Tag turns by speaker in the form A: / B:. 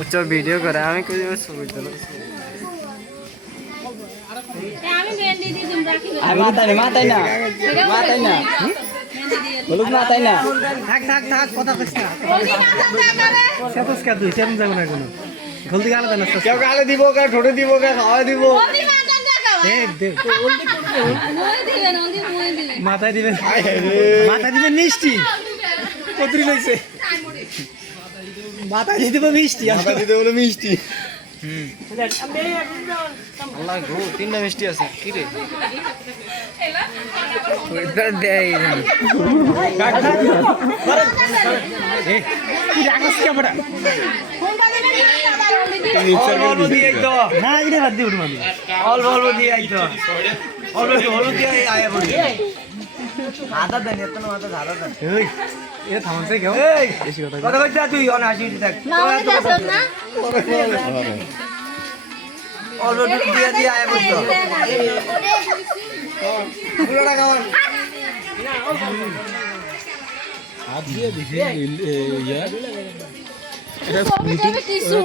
A: উচ্চ ভিডিও করে আমি কই ছবি তোলো?
B: আমি
C: না মাথায় না। মাথায় না। না।
D: থাক থাক থাক কথা কইস না। কোনো। জলদি গালে দেন
A: কেউ গালে দিব কে ঠোঁটে দিব কে খাওয়া দিব।
D: মাথায় দিবেন মাথায় দিবেন। মিষ্টি। কতরি লইছে মাথায় দিয়ে দিবে মিষ্টি
A: মাথা দিতে বলে মিষ্টি। আল্লাহ গো তিনটা মিষ্টি আছে কি রে? অল্প অল্প দিয়ে আইতো। অল্প একটু দিয়ে আয়া পড়ি আদা দেন এত না আদা আদা দেন।
D: এই এ থামছে কেউ?
A: এই
D: বেশি কথা
A: কথা কইতা তুই অন হাসি থাক
B: না হলে দেশ না?
A: অল্প দিয়ে দিয়ে আয়া পড়তো পুরোটা খাওয়ান।
B: টিস্যু